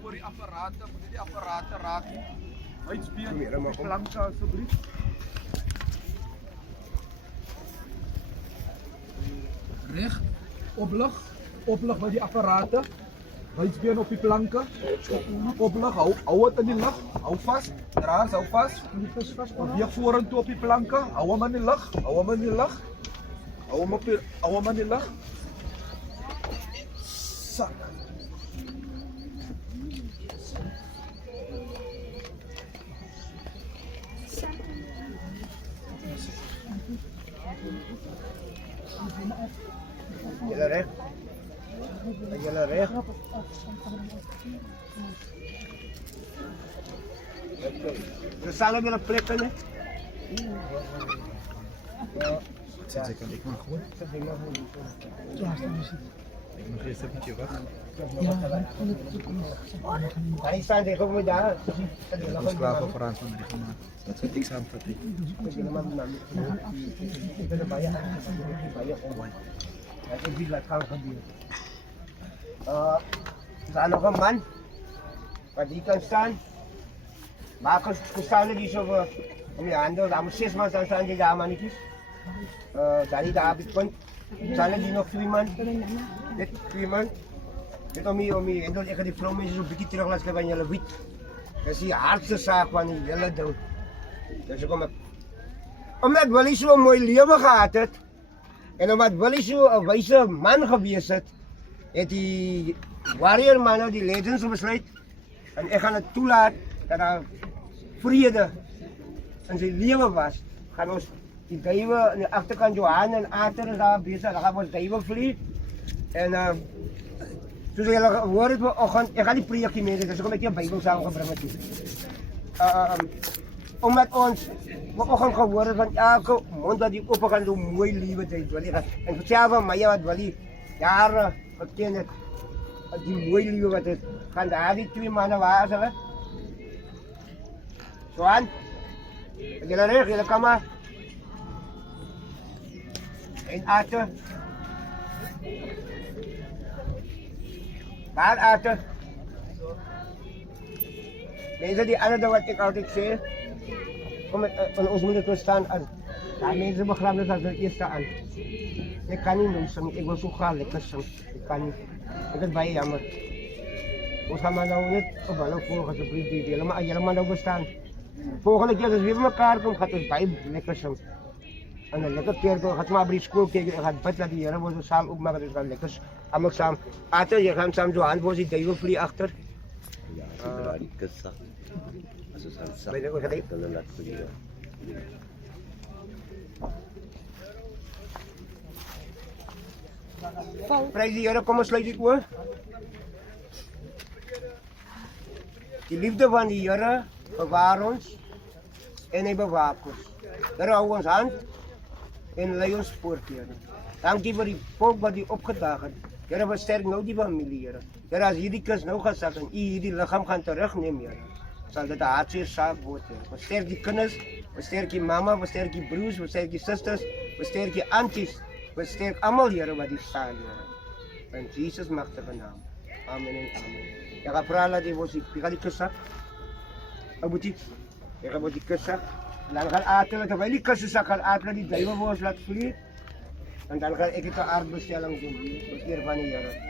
Voor die apparaten, moet die apparaten raken. Uitspelen, planken alsjeblieft. Recht, oplig bij die apparaten. Uitspelen op die planken. Oplig, hou het in die lucht. Hou vast, draad, hou vast. Weer vorentoe op die planken. Hou hem in die lucht, hou hem in die lucht. Hou hem in die lucht. Zak. Jullie recht? Jullie recht? We staan op een plek, hè? Zet ik aan, ik mag gewoon. Ik mag eerst een beetje wachten. Hij staat tegen me daar. Dat is klaar voor Frans van de gemaakt. Dat is het examen van dit. Ik ben erbij, ja. Ik weet wat gaan gebeuren. Er is nog een man. Waar die kan staan. Maar we staan er niet zo om je handen. Er moeten 6 man staan die daar mannetjes. Daar niet daar op het punt. Er zijn er die nog 2 man. Dit 2 man. Dit om je. En dan ik ga die vrouw mensen zo'n beetje terug laten krijgen van jullie wit. Dat is die hardste zaak van die hele dood. Dus kom ik. Omdat Willie zo'n mooi leven gehad heeft. En omdat Willie zo'n wijze man geweest het. Het die warrior mannen, die legends besluit. En ik ga het toelaten dat er vrede in zijn leven was. Gaan ons die duiven aan de achterkant Johan en Ater is daar bezig. Dan gaan we ons duiven vliegen. En toen ze jullie gehoord het vanochtend, ik ga die projectje mee, dus ik kom met je Bijbel samengebracht. Omdat ons vanochtend gehoord het van elke mond dat die open gaan doen, mooi lieve tijd. En vertel van mij wat Willie jaren gekend het, die mooi lieve wat het. Gaan daar die 2 mannen waar zijn. Johan, jullie recht, jullie kan maar. En Ater. Waar Ater? Mensen die andere wat ik altijd zeg, van ons moet het staan aan. Ja, mensen begrijpen dat het eerste aan. Ik kan niet zingen, ik wil zo graag lekker zingen. Ik kan niet. Dat is bij jammer. Ons gaan maar nou niet op alle volgen, alsjeblieft. Helemaal nou bestaan. Volgende keer als we weer elkaar komen, gaat ons bij lekker zingen. En dan lekker kerk, gaat maar bij de school kijken en gaat bid dat die heren ons samen opmaken, dus gaan lekker allemaal samen. Ater, je gaat samen zo aan voor die duivel vlieg achter. Ja, die kussen. Als het aan zak, Weet je wat ik dan laat vliegen. Prijs die heren, kom maar sluit dit oor. Die liefde van die heren bewaar ons en hij bewaakt ons. Heren, hou ons hand en lei ons voort, heren. Dankie vir die volk wat die opgedaag het. Here, versterk nou die familie, Here. Here, as hierdie kus nou gaan sak en u hierdie liggaam gaan terugneem, Here, sal dit 'n hartseer saak word, Here. Versterk die kinders, versterk die mamma, versterk die broers, versterk die susters, versterk die aunties, versterk almal, Here, wat die staan, Here. In Jesus magtige naam. Amen en amen. Ek gaan vra dat jy gaan die kus sak. Ou boetie, ek gaan die kus sak. Dan gaan Ater, terwyl die kus sak, gaan Ater die duiwel vir ons laat vlieg. En dan ga ik het een aardbestelling doen, met eer van de Heer.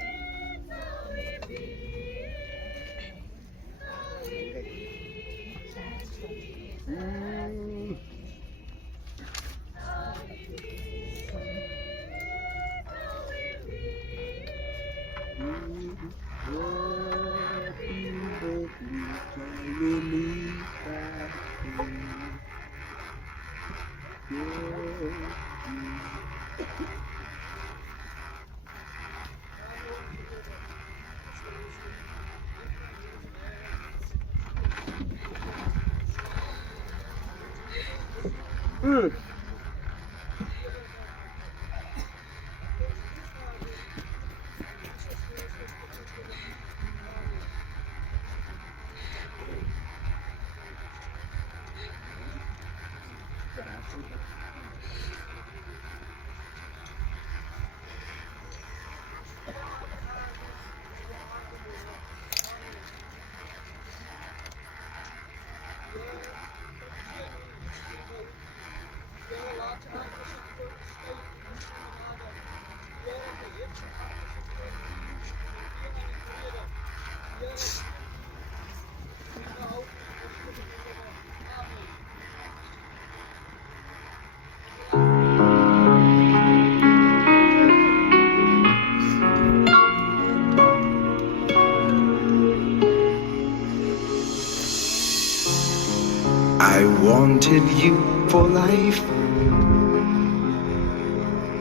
I wanted you for life,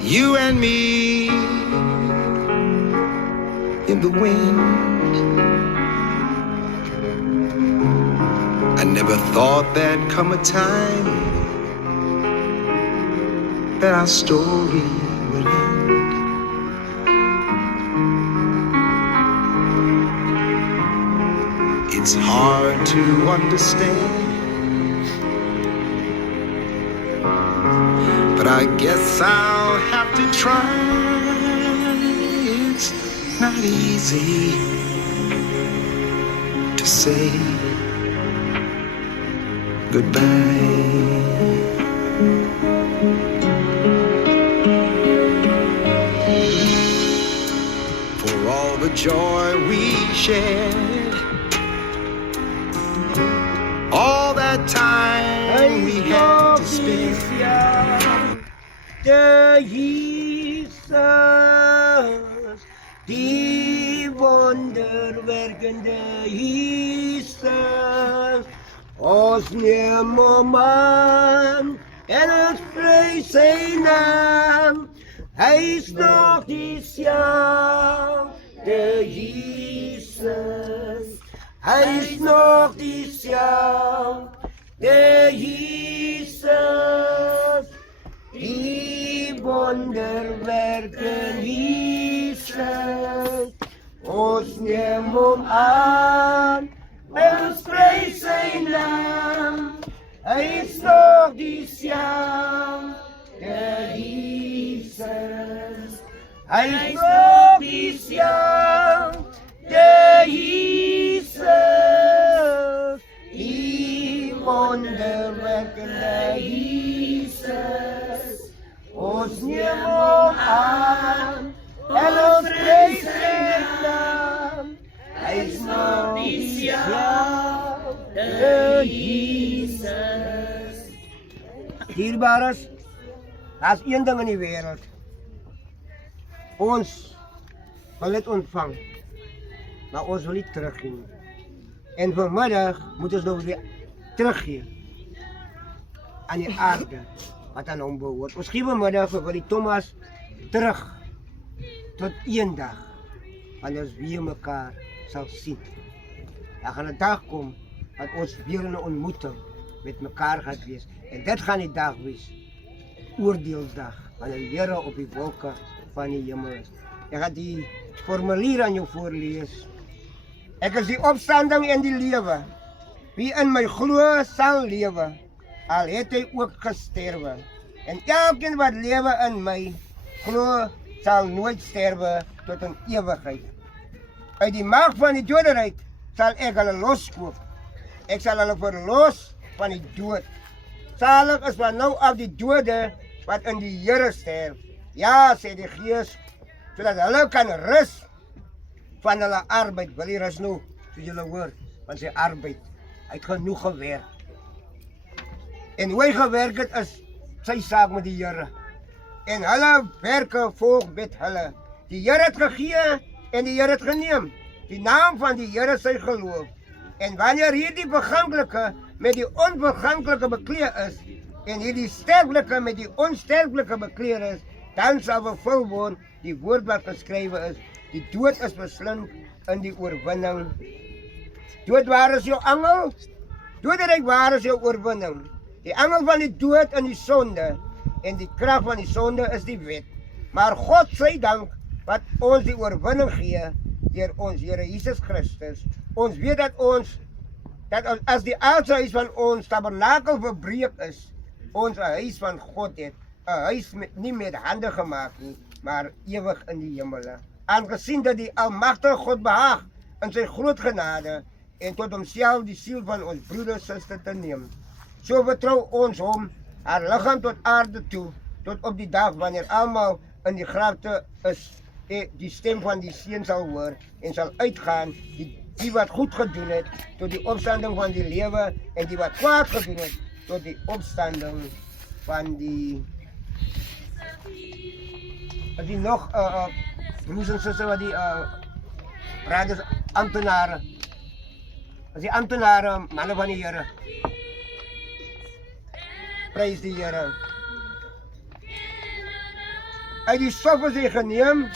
you and me in the wind. I never thought there'd come a time that our story would end. It's hard to understand, but I guess I'll have to try. It's not easy to say goodbye. For all the joy we shared, all that time we had to spend. De Jesus, die wonderwerkende Jesus, ons neem hom aan en ons prys sy naam. Hy is nog dieselfde Jesus, hy is nog dieselfde Jesus. Die wonderwerken Jesus, ons neem hom aan, ons prys sy naam. Hy is nog dieselfde Jesus, hy is nog dieselfde Jesus. Die wonderwerkende Jesus, ons neem hom aan en ons prys sy naam. Hy is nog dieselfde Jesus. Dierbares, daar's een ding in die wêreld. Ons wil dit ontvang, maar ons wil nie teruggee nie. En vanmiddag moet ons nou weer teruggee aan die aarde wat aan hom behoort. Ons gee vanmiddag vir die Thomas terug tot eendag wanneer ons weer mekaar sal sien. Daar gaan 'n dag kom wat ons weer in 'n ontmoeting met mekaar gaan wees. En dit gaan die dag wees, oordeelsdag, wanneer die Here op die wolke van die hemel is. Ek gaan die formulier aan jou voorlees. Ek is die opstanding en die lewe. Wie in my glo sal lewe, al het hy ook gesterwe. En elkeen wat lewe in my glo sal nooit sterwe tot in ewigheid. Uit die mag van die doderyk sal ek hulle loskoop. Ek sal hulle verlos van die dood. Salig is van nou af die dode wat in die Here sterf. Ja, sê die Gees, sodat hulle kan rus van hulle arbeid. Wil jy rus nou, soos julle hoor, van sy arbeid. Hy het genoeg gewerk. En hoe hy gewerk het is sy saak met die Here. En hulle werke volg met hulle. Die Here het gegee En die Here het geneem. Die naam van die Here sy geloof. En wanneer hierdie verganklike met die onverganklike bekleed is, en hierdie sterflike met die onsterflike bekleed is, dan sal vervul word die woord wat geskrywe is, die dood is verslind in die oorwinning. Dood, waar is jou angel? Doderyk, waar is jou oorwinning? Die angel van die dood en die sonde, en die krag van die sonde is die wet. Maar God sy dank, wat ons die oorwinning gee, deur ons Here Jesus Christus. Ons weet dat as die aardse huis van ons tabernakel verbreek is, ons 'n huis van God het, 'n huis nie met hande gemaak nie, maar ewig in die hemele. Aangesien dat die almagtige God behaag in sy groot genade en tot homself die siel van ons broeder en suster te neem. So vertrou ons hom, haar liggaam tot aarde toe, tot op die dag wanneer almal in die grafte is, die stem van die Seun sal hoor en sal uitgaan, die wat goed gedoen het, tot die opstanding van die lewe, en die wat kwaad gedoen het, tot die opstanding van die... As die nog broers en susters wat die broeders ambtenare, as die ambtenare, manne van die Here, prys die Here. Uit die stof is hy geneem,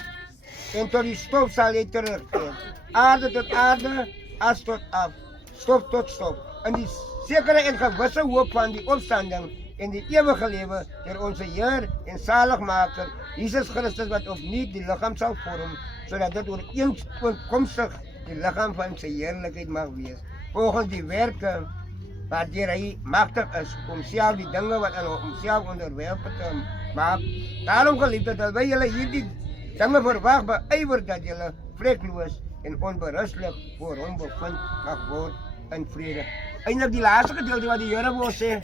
en tot die stof sal hy terugkeer. Aarde tot aarde, as tot af, stof tot stof. In die sekere en gewisse hoop van die opstanding en die ewige lewe deur onze Heer en Zaligmaker, Jesus Christus, wat opnuut die liggaam sal vorm, sodat dit ooreenkomstig die liggaam van sy heerlikheid mag wees. Volgens die werke waardeur hy magtig is om self die dinge wat aan homself onderwerp te maak. Daarom, geliefde, terwyl julle hierdie dinge verwag, beywer dat julle vlekloos en onberustig voor hom bevind mag word in vrede. Eindelik die laaste gedeelte wat die Here wil sê,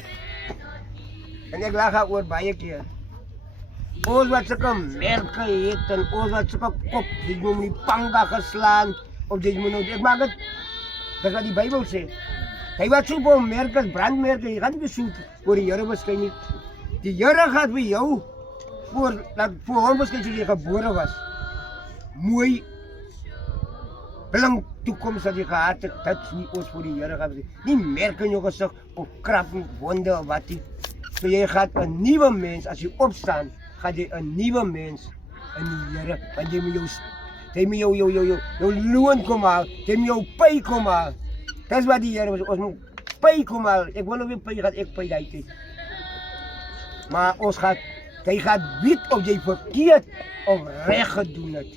en ek lag daaroor baie keer. Ons wat sulke merke het, en ons wat sulke kop, die moet die panga geslaan, of die moet nou, ek maak het, dis wat die Bybel sê. Hy wat soep om merke, brandmerke, jy gaan nie besoek voor die Here beskyn nie. Die Here gaat vir jou, voor hom beskyn soos jy gebore was. Mooi, blink toekoms dat jy gehad het, dit is nie ons voor die Here gaan beskyn. Nie merke in jou gesig, of krap, wonde, of wat nie. So jy gaat 'n nuwe mens, as jy opstaan, gaat jy 'n nuwe mens in die Here, want jy moet jou loon kom haal, jy moet jou pay kom haal. Dis wat die Here, ons moet pay kom haal. Ek wil ook weer pay, gaat ek pay die tyd. Maar ons gaat, jy gaat weet of jy verkeerd of reg gedoen het.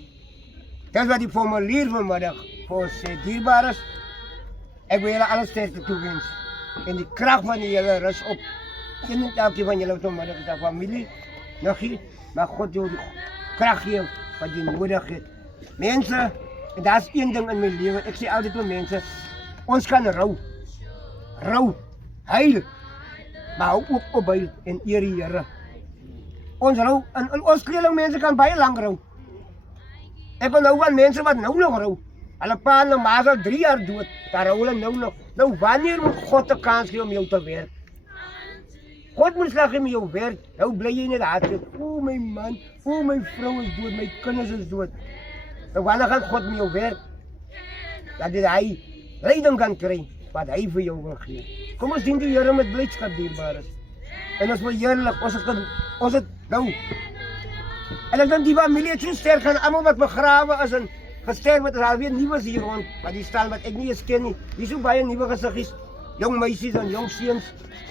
Dis wat die formulier vanmiddag vir ons sê, dierbares, ek wil julle alles sterkte toewens, en die krag van die Here rus op een en elke van julle vanmiddag, is 'n familie, noggie, maar God jou die krag gee wat jy nodig het. Mense, en daar is een ding in my lewe, ek sê altyd vir mense, ons kan rou, huil, maar hou ook op huil en eer die Here. Ons rou, en ons kleeling mense kan baie lang rou. Ek wil nou van mense wat nou nog rou. Hulle pa en hulle ma is al 3 jaar dood, daar rou hulle nou nog. Nou wanneer moet God 'n kans gee om jou te werk? God moet slag in jou werk, nou bly jy net hard. O my man, o my vrou is dood, my kinders is dood. Nou wanneer gaan God met jou werk? Dat hy leiding kan kry, wat hy vir jou wil gee. Kom ons dien die Here met blydskap, dierbares. En ons wil heerlik, ons het nou. En ek dink die familie het so sterk gaan, almal wat begrawe is en gesterf het, is alweer nuwes hier rond, wat die staan wat ek nie eens ken nie. Hier is so baie nuwe gesiggies, jong meisies en jong seuns,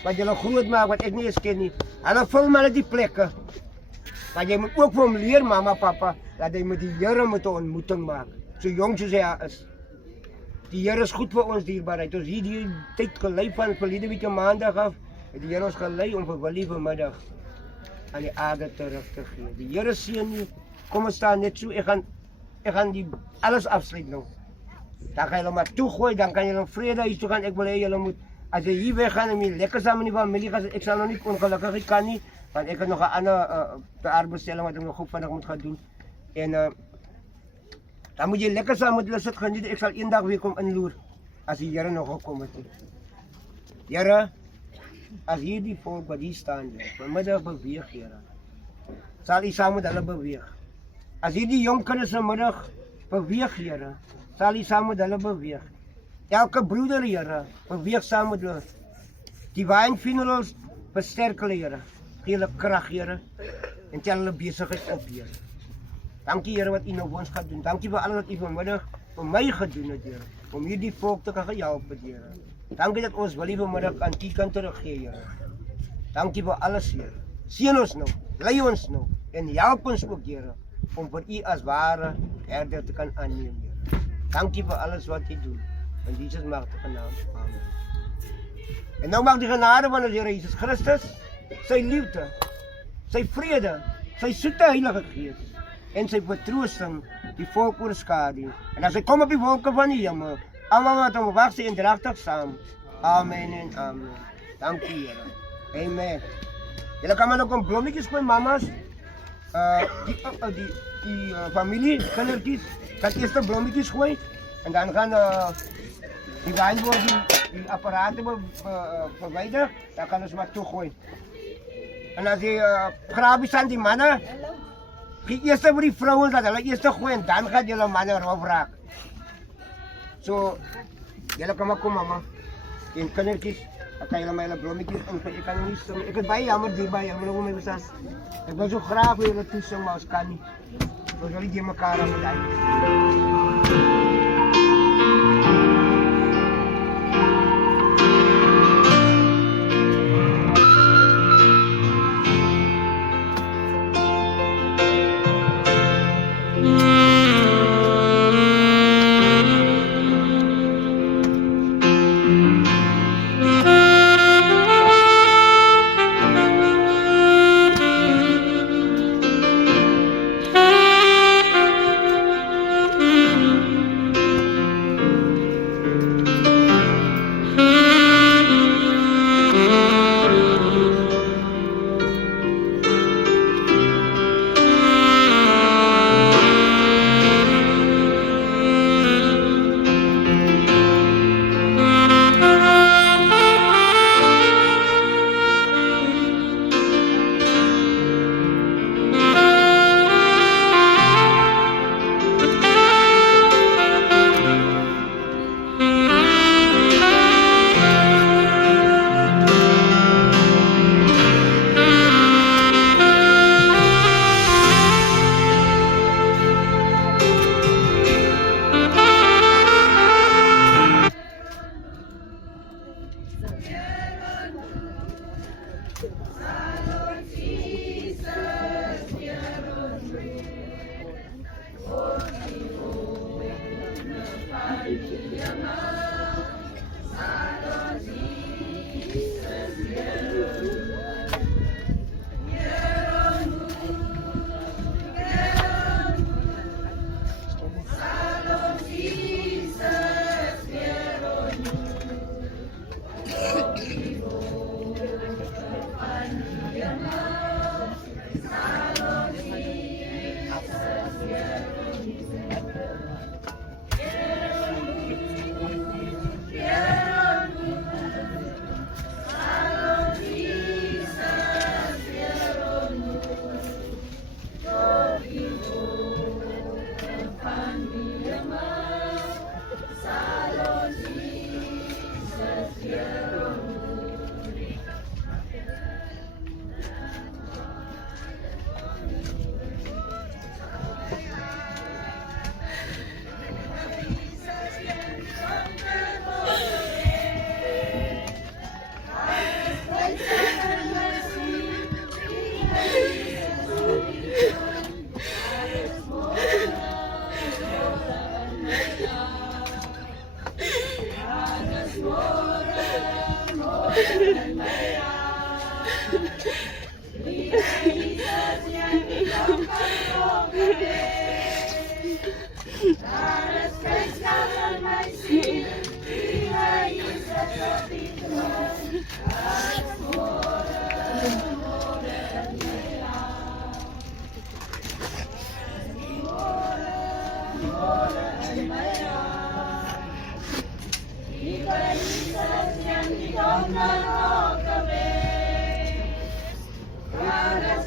wat julle groot maak, wat ek nie eens ken nie. Hulle vul maar die plekke. Maar jy moet ook vir hom leer, mama, papa, dat hy met die Here moet 'n ontmoeting maak, so jong soos hy is. Die Here is goed vir ons dierbaarheid. Ons hier die tyd gelei van verlede week maandag af, het die Here ons gelei om vir Willie vanmiddag aan die aarde terug te gee. Die Here seën u. Kom ons staan net so, ek gaan die alles afsluit nou. Dan gaan julle maar toegooi, dan kan julle in vrede huis toe gaan. Ek wil hê julle moet, as jy hier weggaan en jy lekker saam met die familie gaan, ek sal nog nie ongelukkig, ek kan nie, want ek het nog 'n ander bestelling wat ek nog vandag moet gaan doen. En dan moet jy lekker saam met hulle sit geniet. Ek sal eendag weer kom inloer, as die Here nog gekom het. Here, as hierdie volk wat hier staan, vanmiddag beweeg, Here, sal u saam met hulle beweeg. As hierdie jong kinders vanmiddag beweeg, Here. Sal U saam met hulle beweeg. Elke broeder, Here, beweeg saam met hulle. Divine Funerals, versterk hulle, Here. Gee hulle krag, Here. En tel hulle besigheid op, Here. Dankie, Here, wat U nou vir ons gaan doen. Dankie vir alles wat U vanmiddag vir my gedoen het, Here. Om hierdie volk te kan gehelp het, Here. Dankie dat ons wil U vanmiddag aan U kant teruggee, Here. Dankie vir alles, Here. Seën ons nou, lei ons nou en help ons ook, Here, om vir U as ware herder te kan aanneem, Here. Dankie vir alles wat U doen. In Jesus magtige naam. Amen. En nou mag die genade van ons Here Jesus Christus, sy liefde, sy vrede, sy soete Heilige Gees en sy vertroosting die volk oorskadu. En as hy kom op die wolke van die hemel, almal wat hom wag sê eendragtig saam. Amen en amen. Dankie, Here. Amen. Julle kan maar ook om blommetjies gooi, mamas. Die familie, kindertjies, kan eers die blommetjies gooi en dan gaan die wijnboord die apparaten verwyder, dan kan ons maar toegooi. En as die grabies aan die mannen, gee eerst vir die vrouwen dat hulle eerst gooi en dan gaan julle mannen rof raak. So, julle kan maar kom, mama. En kindertjies, dan kan julle my hulle blommetjies in. Ek kan nie sing. Ek het baie jammer hierby, ek wil my besas. Ek wil so graag vir julle toesing, maar ons kan nie. Ons wil nie die mekaar aan die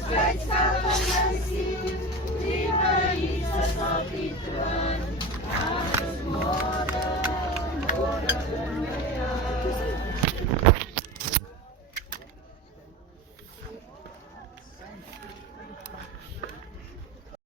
Stretch out